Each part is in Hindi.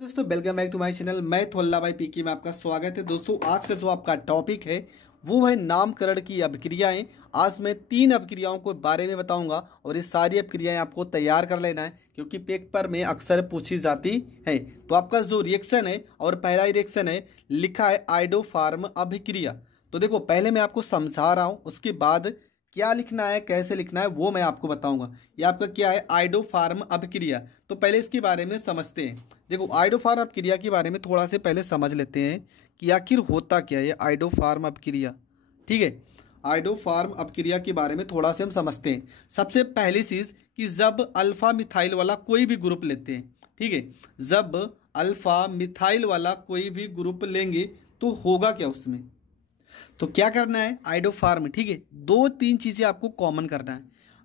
दोस्तों welcome back to my channel. मैं थोल्ला भाई पीके में आपका स्वागत है। दोस्तों आज का जो आपका टॉपिक है वो है नामकरण की अभिक्रियाएं। आज मैं 3 अभिक्रियाओं को बारे में बताऊंगा और ये सारी अभिक्रियाएं आपको तैयार कर लेना है क्योंकि पेपर में अक्सर पूछी जाती है। तो आपका जो रिएक्शन है और पहला रिएक्शन है लिखा है आइडोफार्म अभिक्रिया। तो देखो पहले मैं आपको समझा रहा हूँ, उसके बाद क्या लिखना है कैसे लिखना है वो मैं आपको बताऊंगा। ये आपका क्या है आइडोफार्म अभिक्रिया। तो पहले इसके बारे में समझते हैं। देखो आइडोफार्म अपक्रिया के बारे में थोड़ा से पहले समझ लेते हैं कि आखिर होता क्या है ये आइडोफार्म अपक्रिया। ठीक है, आइडोफार्म अपक्रिया के बारे में थोड़ा से हम समझते हैं। सबसे पहली चीज़ कि जब अल्फा मिथाइल वाला कोई भी ग्रुप लेते हैं, ठीक है, जब अल्फा मिथाइल वाला कोई भी ग्रुप लेंगे तो होगा क्या उसमें। तो क्या करना है आइडोफार्म, ठीक है, 2-3 चीज़ें आपको कॉमन करना है।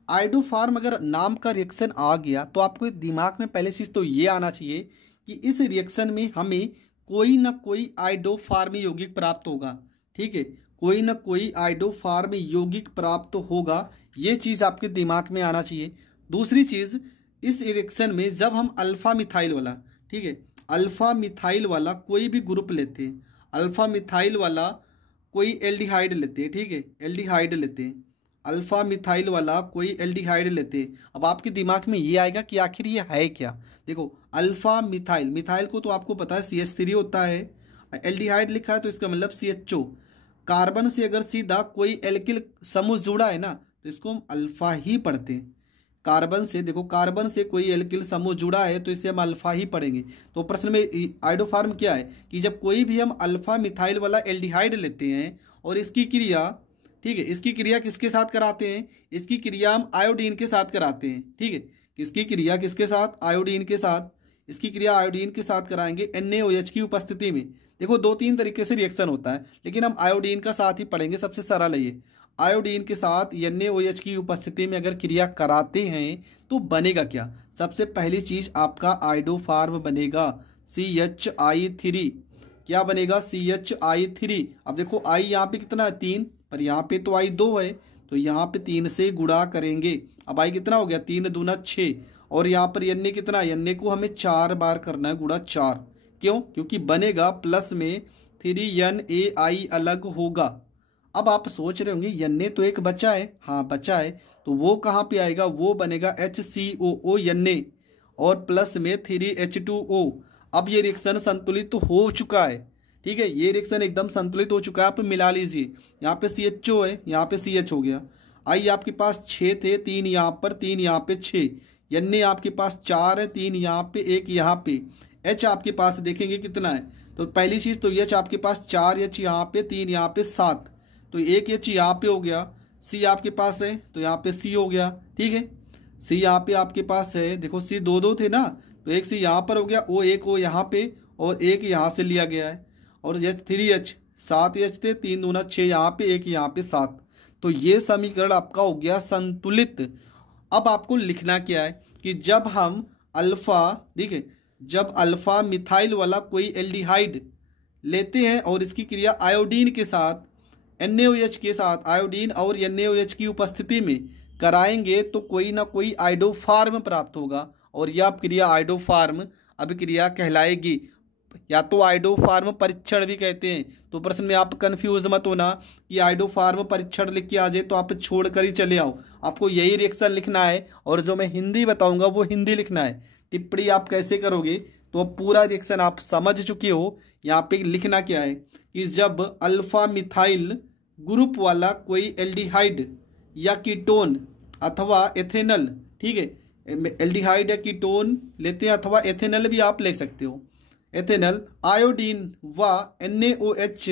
आइडोफार्म अगर नाम का रिएक्शन आ गया तो आपको दिमाग में पहले चीज़ तो ये आना चाहिए कि इस रिएक्शन में हमें कोई ना कोई आइडोफार्म यौगिक प्राप्त होगा। ठीक है, कोई ना कोई आइडोफार्म यौगिक प्राप्त होगा, ये चीज़ आपके दिमाग में आना चाहिए। दूसरी चीज़, इस रिएक्शन में जब हम अल्फा मिथाइल वाला, ठीक है, अल्फा मिथाइल वाला कोई भी ग्रुप लेते हैं, अल्फा मिथाइल वाला कोई एल्डिहाइड लेते हैं, ठीक है, एल्डिहाइड लेते हैं, अल्फा मिथाइल वाला कोई एल्डिहाइड लेते हैं। अब आपके दिमाग में ये आएगा कि आखिर ये है क्या। देखो अल्फा मिथाइल, मिथाइल को तो आपको पता है CH3 होता है, एल्डिहाइड लिखा है तो इसका मतलब CHO। कार्बन से अगर सीधा कोई एल्किल समूह जुड़ा है ना तो इसको हम अल्फा ही पढ़ते हैं। कार्बन से, देखो कार्बन से कोई एल्किल समूह जुड़ा है तो इसे हम अल्फा ही पढ़ेंगे। तो प्रश्न में आइडोफार्म क्या है कि जब कोई भी हम अल्फा मिथाइल वाला एल्डिहाइड लेते हैं और इसकी क्रिया, ठीक है, इसकी क्रिया किसके साथ कराते हैं, इसकी क्रिया हम आयोडीन के साथ कराते हैं। ठीक है, किसकी क्रिया किसके साथ, आयोडीन के साथ, इसकी क्रिया आयोडीन के साथ कराएंगे NaOH की उपस्थिति में। देखो 2-3 तरीके से रिएक्शन होता है लेकिन हम आयोडीन का साथ ही पढ़ेंगे, सबसे सरल है ये। आयोडीन के साथ NaOH की उपस्थिति में अगर क्रिया कराते हैं तो बनेगा क्या। सबसे पहली चीज आपका आइडोफार्म बनेगा CHI3। क्या बनेगा CHI3। अब देखो I यहाँ पे कितना है 3, पर यहाँ पे तो I 2 है तो यहाँ पे 3 से गुणा करेंगे। अब I कितना हो गया 3 दूना 6, और यहाँ पर Na कितना है, Na को हमें 4 बार करना है, गुणा 4। क्यों, क्योंकि बनेगा प्लस में 3NaI अलग होगा। अब आप सोच रहे होंगे Na तो एक बचा है, हाँ बचा है, तो वो कहाँ पे आएगा, वो बनेगा HCOO Na और प्लस में 3H2O। अब ये रिएक्शन संतुलित तो हो चुका है, ठीक है, ये रिएक्शन एकदम संतुलित हो चुका है। आप मिला लीजिए, यहाँ पे CHO है, यहाँ पे CH हो गया। आई आपके पास 6 थे, 3 यहाँ पर, 3 यहाँ पे 6, Na आपके पास 4 है, 3 यहाँ पे, 1 यहाँ पे। H आपके पास देखेंगे कितना है, तो पहली चीज़ तो H आपके पास 4 H यहाँ पे, 3 यहाँ पे 7, तो 1 H यहाँ पे हो गया। C आपके पास है तो यहाँ पे C हो गया, ठीक है, C यहाँ पे आपके पास है। देखो C 2 थे ना, तो एक C यहाँ पर हो गया, O एक O यहाँ पे और एक यहाँ से लिया गया है, और ये 3H 7 H थे, 3 दूना 6 यहाँ पे, एक यहाँ पे 7। तो ये समीकरण आपका हो गया संतुलित। अब आपको लिखना क्या है कि जब हम अल्फा, ठीक है, जब अल्फा मिथाइल वाला कोई एल्डिहाइड लेते हैं और इसकी क्रिया आयोडीन के साथ, NaOH के साथ, आयोडीन और NaOH की उपस्थिति में कराएंगे तो कोई ना कोई आइडोफार्म प्राप्त होगा और यह क्रिया आइडोफार्म अभिक्रिया कहलाएगी, या तो आइडोफार्म परीक्षण भी कहते हैं। तो प्रश्न में आप कंफ्यूज मत होना कि आइडोफार्म परीक्षण लिख के आ जाए तो आप छोड़ कर ही चले आओ। आपको यही रिएक्शन लिखना है और जो मैं हिंदी बताऊंगा वो हिंदी लिखना है। टिप्पणी आप कैसे करोगे तो पूरा रिएक्शन आप समझ चुके हो। यहाँ पे लिखना क्या है कि जब अल्फा मिथाइल ग्रुप वाला कोई एल्डिहाइड या कीटोन अथवा एथेनल, ठीक है, एल्डिहाइड या कीटोन लेते हैं अथवा एथेनल भी आप ले सकते हो, एथेनल आयोडीन व NaOH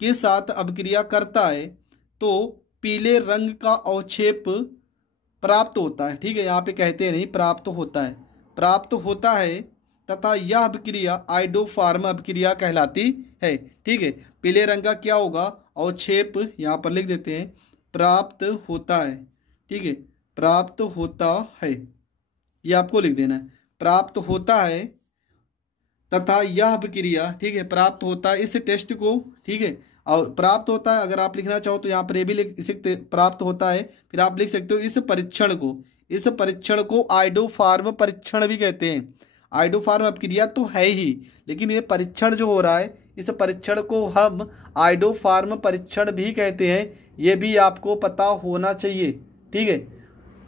के साथ अभिक्रिया करता है तो पीले रंग का अवक्षेप प्राप्त होता है। ठीक है, यहाँ पे कहते हैं नहीं, प्राप्त होता है, प्राप्त होता है तथा यह अभिक्रिया आइडोफार्म अभिक्रिया कहलाती है। ठीक है, पीले रंग का क्या होगा, अवक्षेप, यहाँ पर लिख देते हैं प्राप्त होता है। ठीक है, प्राप्त होता है, ये आपको लिख देना है, प्राप्त होता है तथा यह अभिक्रिया, ठीक है, प्राप्त होता है इस टेस्ट को, ठीक है, और प्राप्त होता है अगर आप लिखना चाहो तो यहाँ पर ये भी लिख सकते, प्राप्त होता है, फिर आप लिख सकते हो इस परीक्षण को, इस परीक्षण को आइडोफार्म परीक्षण भी कहते हैं। आइडोफार्म अपक्रिया तो है ही, लेकिन ये परीक्षण जो हो रहा है इस परीक्षण को हम आइडोफार्म परीक्षण भी कहते हैं, ये भी आपको पता होना चाहिए। ठीक है,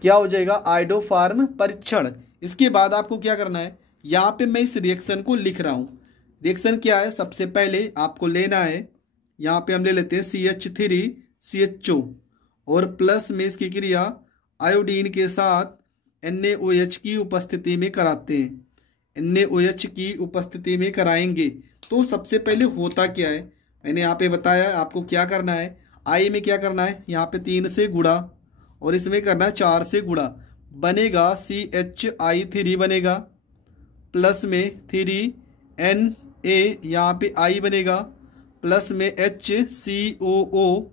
क्या हो जाएगा, आइडोफार्म परीक्षण। इसके बाद आपको क्या करना है, यहाँ पे मैं इस रिएक्शन को लिख रहा हूँ। रिएक्शन क्या है, सबसे पहले आपको लेना है, यहाँ पे हम ले लेते हैं CH3CHO और प्लस में इसकी क्रिया आयोडीन के साथ NaOH की उपस्थिति में कराते हैं। NaOH की उपस्थिति में कराएंगे तो सबसे पहले होता क्या है, मैंने यहाँ पे बताया आपको क्या करना है। आई में क्या करना है, यहाँ पे 3 से गुणा और इसमें करना है 4 से गुणा, बनेगा CHI3 बनेगा, प्लस में 3Na यहाँ पे I बनेगा, प्लस में HCOO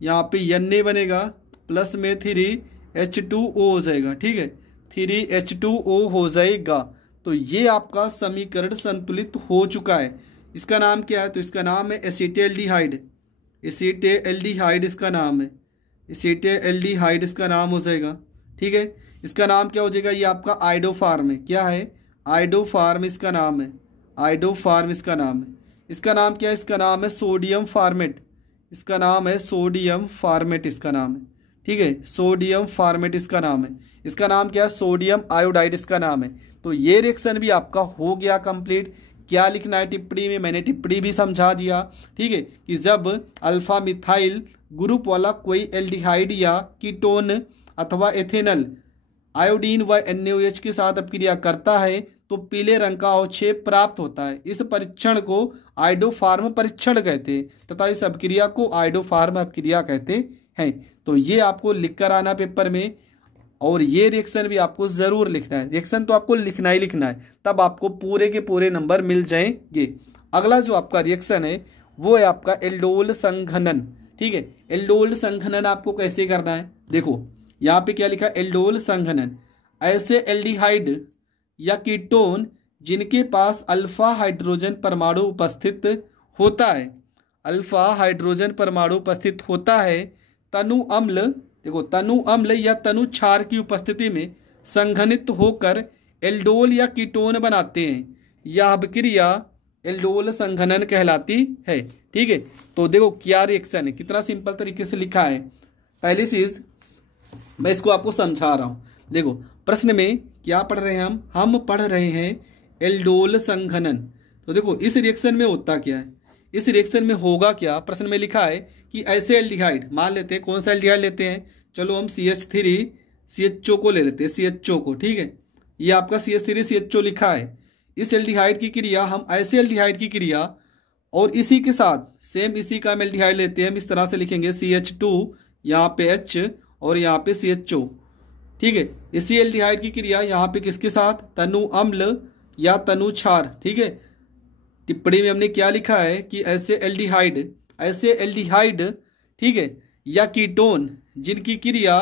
यहाँ पे Na बनेगा, प्लस में 3H2O हो जाएगा। ठीक है, 3H2O हो जाएगा। तो ये आपका समीकरण संतुलित हो चुका है। इसका नाम क्या है, तो इसका नाम है एसीटेल्डिहाइड। एसीटेल्डिहाइड इसका नाम है, एसीटेल्डिहाइड इसका नाम हो जाएगा। ठीक है, इसका नाम क्या हो जाएगा, ये आपका आइडोफार्म है। क्या है, आइडोफार्म इसका नाम है, आइडोफार्म इसका नाम है। इसका नाम क्या है, इसका नाम है सोडियम फार्मेट, इसका नाम है सोडियम फार्मेट इसका नाम है। ठीक है, सोडियम फार्मेट इसका नाम है। इसका नाम क्या है, सोडियम आयोडाइड इसका नाम है। तो ये रिएक्शन भी आपका हो गया कंप्लीट। क्या लिखना है टिप्पणी में, मैंने टिप्पणी भी समझा दिया। ठीक है, कि जब अल्फा मिथाइल ग्रुप वाला कोई एल्डिहाइड या कीटोन अथवा एथेनल आयोडीन व NaOH के साथ अपक्रिया करता है तो पीले रंग का अवक्षेप प्राप्त होता है। इस परीक्षण को आइडोफार्म परीक्षण कहते हैं तथा इस अपक्रिया को आइडोफार्म अपक्रिया कहते हैं। तो ये आपको लिख कर आना पेपर में, और ये रिएक्शन भी आपको जरूर लिखना है। रिएक्शन तो आपको लिखना ही लिखना है, तब आपको पूरे के पूरे नंबर मिल जाएंगे। अगला जो आपका रिएक्शन है वो है आपका एल्डोल संघनन। ठीक है, एल्डोल संघनन आपको कैसे करना है, देखो यहाँ पे क्या लिखा, एल्डोल संघनन ऐसे एल्डिहाइड या कीटोन जिनके पास अल्फा हाइड्रोजन परमाणु उपस्थित होता है, अल्फा हाइड्रोजन परमाणु उपस्थित होता है, तनु अम्ल, देखो तनु अम्ल या तनु क्षार की उपस्थिति में संघनित होकर एल्डोल या कीटोन बनाते हैं। यह अभिक्रिया एल्डोल संघनन कहलाती है। ठीक है, तो देखो क्या रिएक्शन है, कितना सिंपल तरीके से लिखा है। पहली चीज मैं इसको आपको समझा रहा हूं। देखो प्रश्न में क्या पढ़ रहे हैं हम पढ़ रहे हैं एल्डोल संघनन। तो देखो इस रिएक्शन में होता क्या है, इस रिएक्शन में होगा क्या, प्रश्न में लिखा है कि ऐसे एल्डिहाइड, मान लेते हैं कौन सा एल्डिहाइड लेते हैं, चलो हम CH3CHO को ले लेते हैं, CHO को। ठीक है, ये आपका CH3CHO लिखा है। इस एल्डिहाइड की क्रिया, हम ऐसे एल्डिहाइड की क्रिया और इसी के साथ सेम इसी का हम एल्डिहाइड लेते हैं, हम इस तरह से लिखेंगे CH2 यहाँ पे H और यहाँ पे CHO। ठीक है, इसी एल्डिहाइड की क्रिया यहाँ पे किसके साथ, तनु अम्ल या तनु क्षार। ठीक है, टिप्पणी में हमने क्या लिखा है कि ऐसे एल्डिहाइड ठीक है या कीटोन जिनकी क्रिया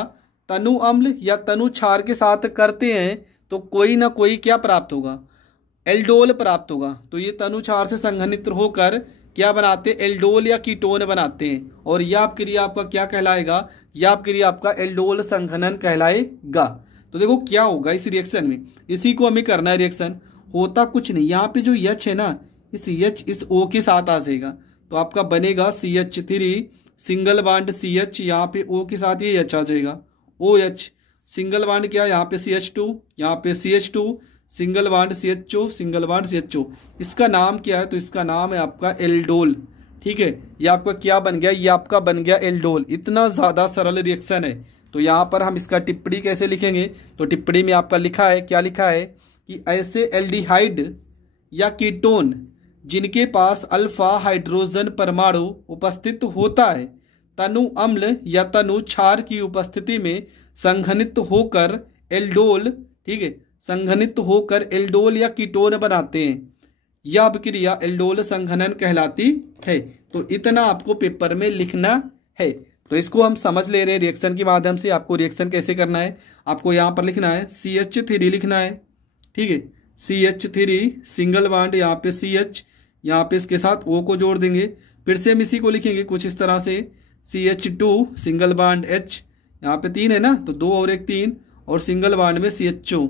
तनु अम्ल या तनु क्षार के साथ करते हैं तो कोई ना कोई क्या प्राप्त होगा, एल्डोल प्राप्त होगा। तो ये तनु क्षार से संघनित होकर क्या बनाते हैं, एल्डोल या कीटोन बनाते हैं, और यह क्रिया आपका क्या कहलाएगा, यह क्रिया आपका एल्डोल संघनन कहलाएगा। तो देखो क्या होगा इस रिएक्शन में, इसी को हमें करना है रिएक्शन। होता कुछ नहीं, यहाँ पे जो H है ना, इस H इस O के साथ आ जाएगा, तो आपका बनेगा CH3 सिंगल बॉन्ड CH, यहाँ पे O के साथ ये H आ जाएगा, OH सिंगल बॉन्ड क्या, यहाँ पे CH2, यहाँ पे CH2 single bond CHO, single bond CHO। इसका नाम क्या है, तो इसका नाम है आपका एल्डोल। ठीक है, ये आपका क्या बन गया, ये आपका बन गया एल्डोल। इतना ज़्यादा सरल रिएक्शन है। तो यहाँ पर हम इसका टिप्पणी कैसे लिखेंगे, तो टिप्पणी में आपका लिखा है, क्या लिखा है कि ऐसे एल्डिहाइड या कीटोन जिनके पास अल्फा हाइड्रोजन परमाणु उपस्थित होता है, तनु अम्ल या तनु क्षार की उपस्थिति में संघनित होकर एल्डोल, ठीक है, संघनित होकर एल्डोल या कीटोन बनाते हैं। यह अभिक्रिया एल्डोल संघनन कहलाती है। तो इतना आपको पेपर में लिखना है। तो इसको हम समझ ले रहे हैं रिएक्शन के माध्यम से। आपको रिएक्शन कैसे करना है, आपको यहाँ पर लिखना है CH3 लिखना है। ठीक है, CH3 सिंगल बॉन्ड, यहाँ पे CH, यहाँ पे इसके साथ O को जोड़ देंगे। फिर से हम इसी को लिखेंगे कुछ इस तरह से, CH2 सिंगल बॉन्ड H, यहाँ पे 3 है ना, तो 2 और 1 3, और सिंगल बॉन्ड में CHO,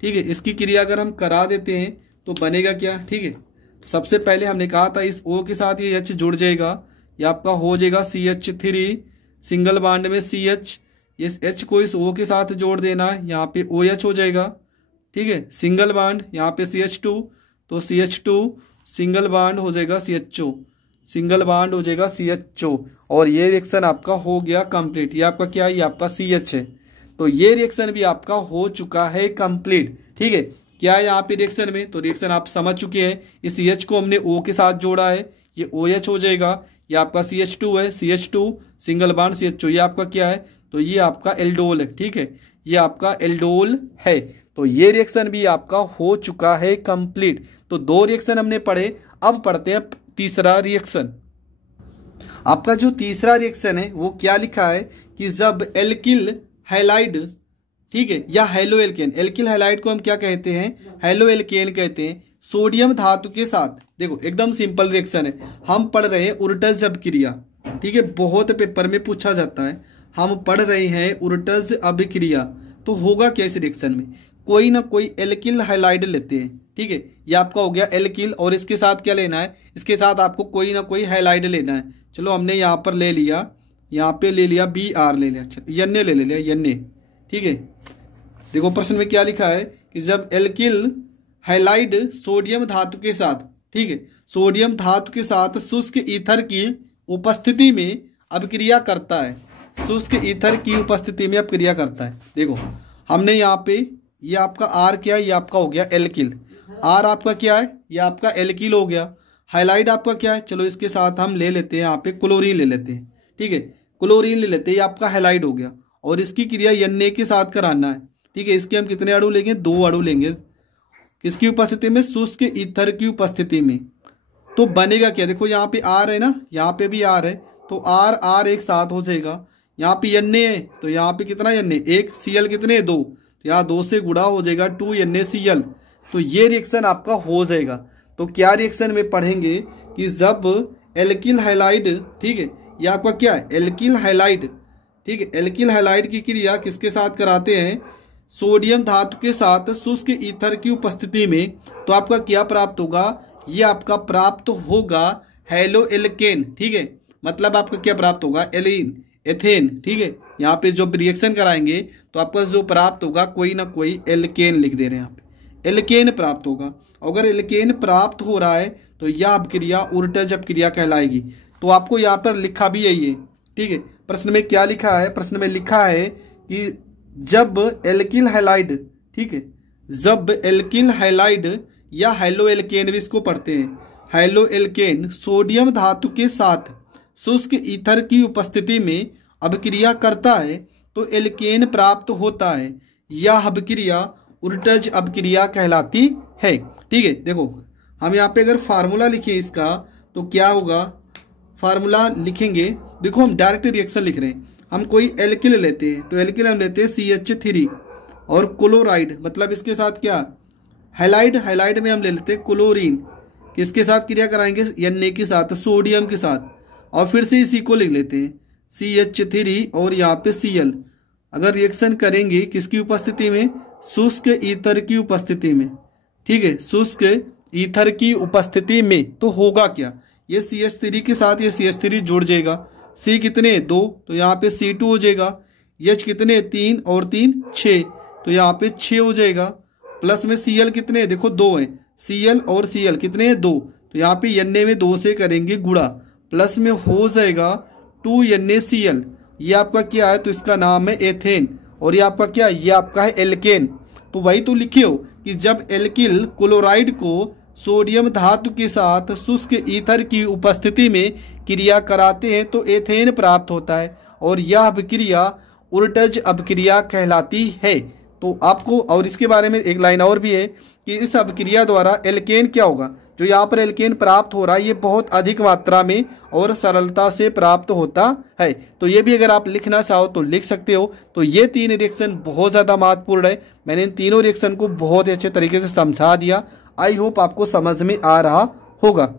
ठीक है। इसकी क्रिया अगर हम करा देते हैं तो बनेगा क्या, ठीक है। सबसे पहले हमने कहा था इस O के साथ ये H जुड़ जाएगा, ये आपका हो जाएगा CH3 सिंगल बॉन्ड में CH, इस H को इस O के साथ जोड़ देना, यहाँ पे OH हो जाएगा, ठीक है। सिंगल बॉन्ड यहाँ पे CH2, तो CH2 सिंगल बॉन्ड हो जाएगा CHO, सिंगल बॉन्ड हो जाएगा CHO, और ये रिएक्शन आपका हो गया कंप्लीट। ये आपका क्या है, ये आपका CH है, तो ये रिएक्शन भी आपका हो चुका है कंप्लीट, ठीक है। क्या है यहाँ पे रिएक्शन में, तो रिएक्शन आप समझ चुके हैं। इस CH को हमने O के साथ जोड़ा है, ये OH हो जाएगा, ये आपका CH2 है, CH2 सिंगल बॉन्ड CHO, ये आपका क्या है, तो ये आपका एल्डोल है, ठीक है, ये आपका एल्डोल है। तो ये रिएक्शन भी आपका हो चुका है कंप्लीट। तो 2 रिएक्शन हमने पढ़े, अब पढ़ते हैं तीसरा रिएक्शन। आपका जो तीसरा रिएक्शन है वो क्या लिखा है कि जब एल्किल हैलाइड, ठीक है, या हेलो एल्केन, एल्किल हैलाइड को हम क्या कहते हैं, हेलो एल्केन कहते हैं, सोडियम धातु के साथ। देखो एकदम सिंपल रिएक्शन है, हम पढ़ रहे हैं उर्टज अभिक्रिया, ठीक है, बहुत पेपर में पूछा जाता है। हम पढ़ रहे हैं उर्टज अभिक्रिया, तो होगा क्या इस रिएक्शन में, कोई ना कोई एल्किल हैलाइड लेते हैं, ठीक है। ये आपका हो गया एल्किल, और इसके साथ क्या लेना है, इसके साथ आपको कोई ना कोई हैलाइड लेना है। चलो हमने यहाँ पर ले लिया, यहाँ पे ले लिया Br ले लिया, यन्ने ले लिया, यन्ने, ठीक है। देखो प्रश्न में क्या लिखा है कि जब एल्किल हैलाइड सोडियम धातु के साथ, ठीक है, सोडियम धातु के साथ शुष्क ईथर की उपस्थिति में अभिक्रिया करता है, शुष्क ईथर की उपस्थिति में अभिक्रिया करता है। देखो हमने यहाँ पे ये आपका R क्या है, ये आपका हो गया एल्किल, R आपका क्या है, ये आपका एल्किल हो गया। हाइलाइड आपका क्या है, चलो इसके साथ हम ले लेते हैं, यहाँ पे क्लोरीन ले लेते हैं, ठीक है, क्लोरीन ले लेते हैं, ये आपका हाइलाइड हो गया, और इसकी क्रिया Na के साथ कराना है, ठीक है। इसके हम कितने अणु लेंगे, 2 अणु लेंगे, किसकी उपस्थिति में, शुष्क ईथर की उपस्थिति में। तो बनेगा क्या, देखो यहाँ पे R है ना, यहाँ पे भी R है, तो R एक साथ हो जाएगा। यहाँ पे Na है, तो यहाँ पे कितना Na, 1, Cl कितने 2, तो यहाँ 2 से गुणा हो जाएगा 2 NaCl, तो ये रिएक्शन आपका हो जाएगा। तो क्या रिएक्शन में पढ़ेंगे कि जब एल्किल हैलाइड, ठीक है, ये आपका क्या है, एल्किल हैलाइड, ठीक है, एल्किल हैलाइड की क्रिया किसके साथ कराते हैं, सोडियम धातु के साथ शुष्क ईथर की उपस्थिति में, तो आपका क्या प्राप्त होगा, ये आपका प्राप्त होगा हेलो एल्केन, ठीक है। मतलब आपका क्या प्राप्त होगा, एलीन, एथेन, ठीक है। यहाँ पे जो रिएक्शन कराएंगे तो आपका जो प्राप्त होगा कोई ना कोई एल्केन लिख दे रहे हैं, यहाँ पे एल्केन प्राप्त होगा। अगर एल्केन प्राप्त हो रहा है तो यह अभिक्रिया उर्टज अभिक्रिया कहलाएगी। तो आपको यहाँ पर लिखा भी यही है, ठीक है। प्रश्न में क्या लिखा है, प्रश्न में लिखा है कि जब एल्किल हैलाइड, ठीक है, जब एल्किल हैलाइड या हेलो एल्केन भी इसको पढ़ते हैं, हेलो एल्केन सोडियम धातु के साथ शुष्क ईथर की उपस्थिति में अभिक्रिया करता है तो एल्केन प्राप्त होता है। यह अभिक्रिया उर्टज अभिक्रिया कहलाती है, ठीक है। देखो हम यहाँ पे अगर फार्मूला लिखें इसका तो क्या होगा, फार्मूला लिखेंगे, देखो हम डायरेक्ट रिएक्शन लिख रहे हैं, हम कोई एल्किल लेते हैं तो एल्किल हम लेते हैं CH3 और क्लोराइड, मतलब इसके साथ क्या हैलाइड, हैलाइड में हम ले लेते हैं क्लोरीन, किसके साथ क्रिया कराएंगे, Na के साथ, सोडियम के साथ, और फिर से इसी को लिख लेते हैं CH3 और यहाँ पे Cl। अगर रिएक्शन करेंगे किसकी उपस्थिति में, शुष्क ईथर की उपस्थिति में, ठीक है, शुष्क ईथर की उपस्थिति में, तो होगा क्या, ये CH3 के साथ ये CH3 जुड़ जाएगा, C कितने 2, तो यहाँ पे C2 हो जाएगा, H कितने 3 और 3 6, तो यहाँ पे 6 हो जाएगा, प्लस में Cl कितने देखो 2 है, Cl और Cl कितने हैं 2, तो यहाँ पे Na में 2 से करेंगे गुणा, प्लस में हो जाएगा 2 NaCl, ये आपका क्या है, तो इसका नाम है एथेन, और ये आपका क्या है, ये आपका है एल्केन। तो वही तो लिखे हो कि जब एल्किल क्लोराइड को सोडियम धातु के साथ शुष्क ईथर की उपस्थिति में क्रिया कराते हैं तो एथेन प्राप्त होता है, और यह अभिक्रिया उर्टज अभिक्रिया कहलाती है। तो आपको, और इसके बारे में एक लाइन और भी है कि इस अभिक्रिया द्वारा एल्केन क्या होगा, जो यहाँ पर एल्केन प्राप्त हो रहा है ये बहुत अधिक मात्रा में और सरलता से प्राप्त होता है। तो ये भी अगर आप लिखना चाहो तो लिख सकते हो। तो ये 3 रिएक्शन बहुत ज़्यादा महत्वपूर्ण है, मैंने इन तीनों रिएक्शन को बहुत ही अच्छे तरीके से समझा दिया। आई होप आपको समझ में आ रहा होगा।